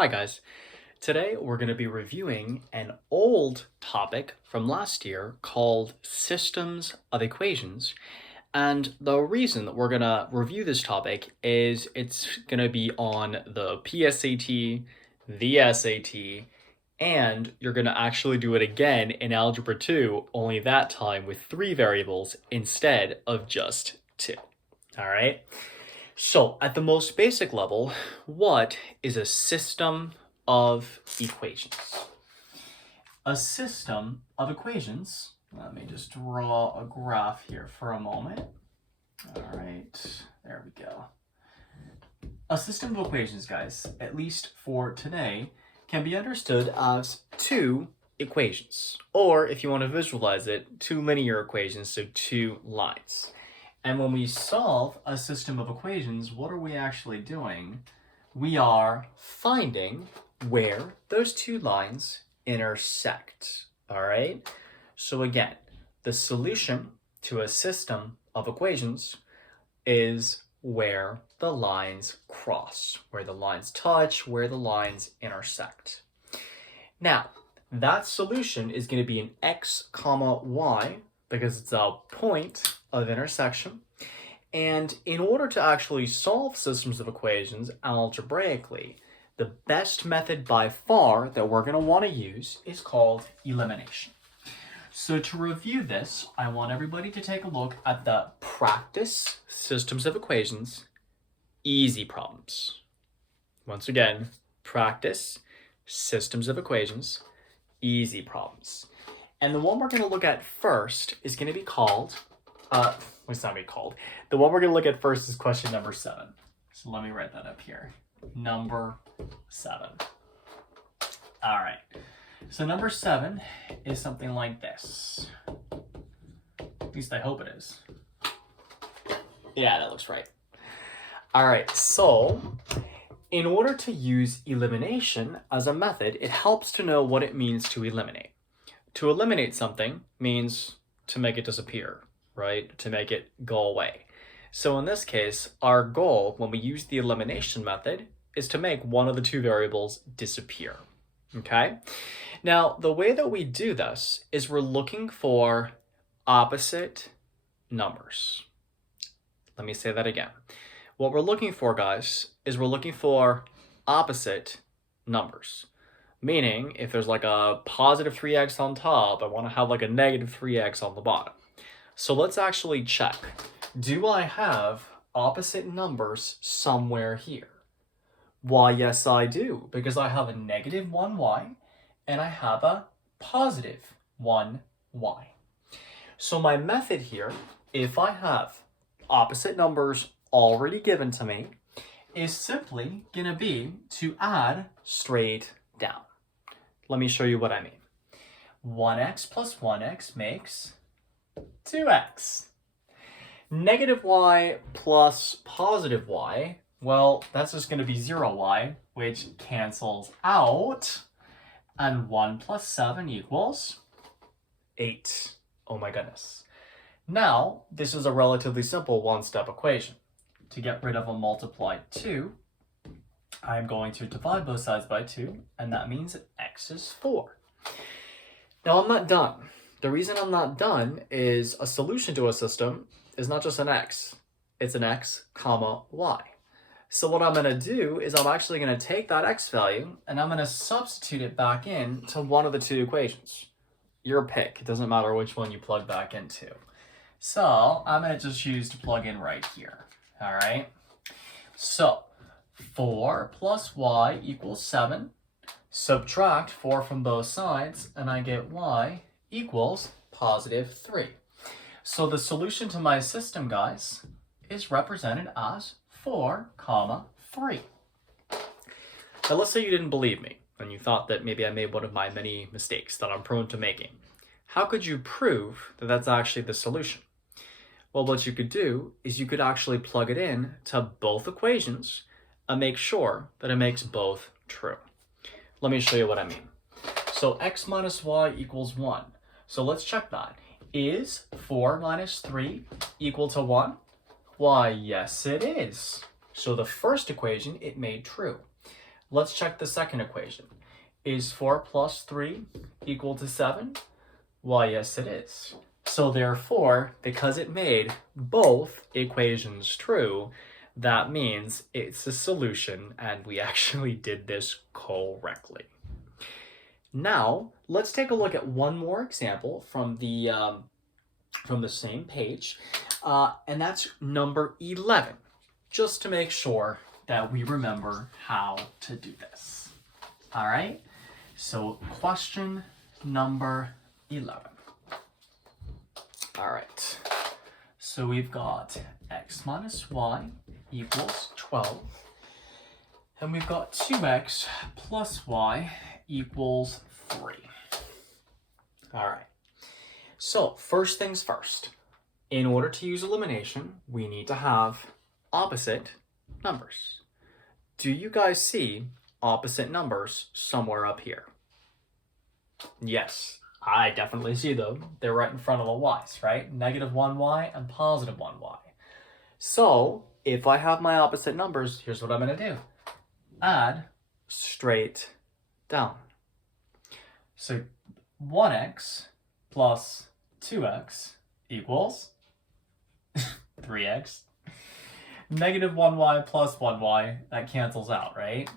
Hi guys. Today we're going to be reviewing an old topic from last year called systems of equations. And the reason that we're going to review this topic is it's going to be on the PSAT, the SAT, and you're going to actually do it again in Algebra 2, only that time with 3 variables instead of just 2. All right? So, at the most basic level, what is a system of equations? A system of equations, let me just draw a graph here for a moment. All right, there we go. A system of equations, guys, at least for today, can be understood as 2 equations. Or, if you want to visualize it, 2 linear equations, so 2 lines. And when we solve a system of equations, what are we actually doing? We are finding where those 2 lines intersect, all right? So again, the solution to a system of equations is where the lines cross, where the lines touch, where the lines intersect. Now, that solution is going to be an x comma y because it's a point of intersection. And in order to actually solve systems of equations algebraically, the best method by far that we're going to want to use is called elimination. So to review this, I want everybody to take a look at the practice systems of equations easy problems. Once again, practice systems of equations easy problems. And the one we're going to look at first is going to be called, it's not going to be called. The one we're going to look at first is question number 7. So let me write that up here. Number 7. All right. So number 7 is something like this. At least I hope it is. Yeah, that looks right. All right. So in order to use elimination as a method, it helps to know what it means to eliminate. To eliminate something means to make it disappear, right? To make it go away. So in this case, our goal when we use the elimination method is to make one of the 2 variables disappear, okay? Now, the way that we do this is we're looking for opposite numbers. Let me say that again. What we're looking for, guys, is we're looking for opposite numbers. Meaning, if there's like a positive 3x on top, I want to have like a negative 3x on the bottom. So let's actually check. Do I have opposite numbers somewhere here? Why, yes, I do, because I have a negative 1y and I have a positive 1y. So my method here, if I have opposite numbers already given to me, is simply going to be to add straight down. Let me show you what I mean. 1x plus 1x makes 2x. Negative y plus positive y, well, that's just going to be 0y, which cancels out. And 1 plus 7 equals 8. Oh my goodness. Now, this is a relatively simple one-step equation. To get rid of a multiplied 2, I'm going to divide both sides by 2, and that means that x is 4. Now, I'm not done. The reason I'm not done is a solution to a system is not just an x. It's an x comma y. So what I'm going to do is I'm actually going to take that x value, and I'm going to substitute it back in to one of the 2 equations. Your pick. It doesn't matter which one you plug back into. So I'm going to just choose to plug in right here. All right? So 4 plus y equals 7. Subtract 4 from both sides, and I get y equals positive 3. So the solution to my system, guys, is represented as 4 comma 3. Now let's say you didn't believe me, and you thought that maybe I made one of my many mistakes that I'm prone to making. How could you prove that that's actually the solution? Well, what you could do is you could actually plug it in to both equations and make sure that it makes both true. Let me show you what I mean. So x minus y equals 1. So let's check that. Is 4 minus 3 equal to 1? Why, yes, it is. So the first equation, it made true. Let's check the second equation. Is 4 plus 3 equal to 7? Why, yes, it is. So therefore, because it made both equations true, that means it's a solution and we actually did this correctly. Now, let's take a look at one more example from the same page, and that's number 11, just to make sure that we remember how to do this. All right, so question number 11. All right, so we've got x minus y equals 12, and we've got 2x plus y equals 3. All right, so first things first. In order to use elimination, we need to have opposite numbers. Do you guys see opposite numbers somewhere up here? Yes, I definitely see them. They're right in front of the y's, right? Negative 1y and positive 1y. So if I have my opposite numbers, here's what I'm going to do. Add straight down. So 1x plus 2x equals 3x. Negative 1y plus 1y, that cancels out, right?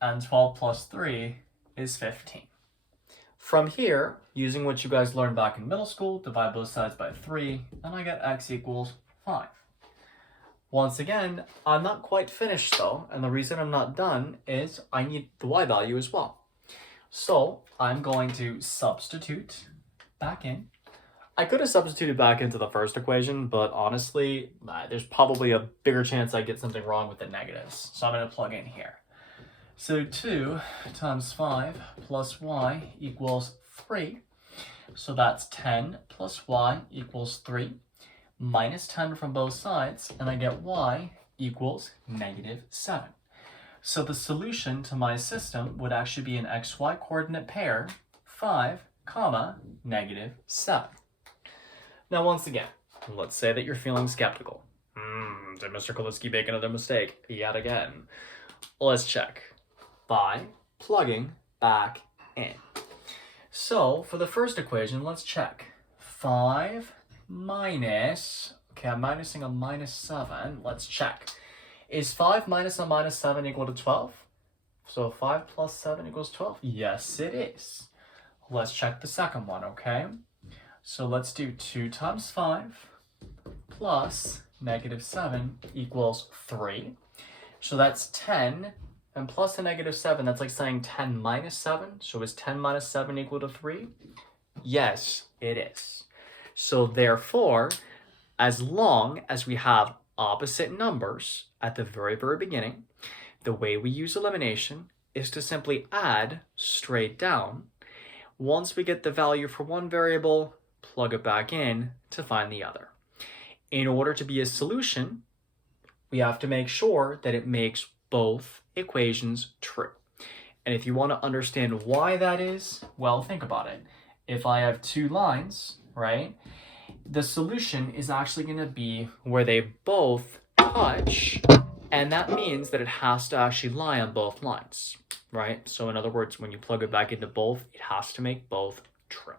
And 12 plus 3 is 15. From here, using what you guys learned back in middle school, divide both sides by 3, and I get x equals 5. Once again, I'm not quite finished though, and the reason I'm not done is I need the y value as well. So I'm going to substitute back in. I could have substituted back into the first equation, but honestly, there's probably a bigger chance I get something wrong with the negatives. So I'm going to plug in here. So 2 times 5 plus y equals 3. So that's 10 plus y equals 3. Minus 10 from both sides, and I get y equals negative 7. So the solution to my system would actually be an xy coordinate pair, 5, comma, negative 7. Now, once again, let's say that you're feeling skeptical. Did Mr. Kolitsky make another mistake yet again? Let's check by plugging back in. So for the first equation, let's check. 5 minus, okay, I'm minusing a minus 7. Let's check. Is 5 minus a minus 7 equal to 12? So 5 plus 7 equals 12? Yes, it is. Let's check the second one, okay? So let's do 2 times 5 plus negative 7 equals 3. So that's 10, and plus a negative 7, that's like saying 10 minus 7. So is 10 minus 7 equal to 3? Yes, it is. So therefore, as long as we have opposite numbers at the very, very beginning, the way we use elimination is to simply add straight down. Once we get the value for one variable, plug it back in to find the other. In order to be a solution, we have to make sure that it makes both equations true. And if you want to understand why that is, well, think about it. If I have two lines, right, the solution is actually going to be where they both touch, and that means that it has to actually lie on both lines, right? So in other words, when you plug it back into both, it has to make both true.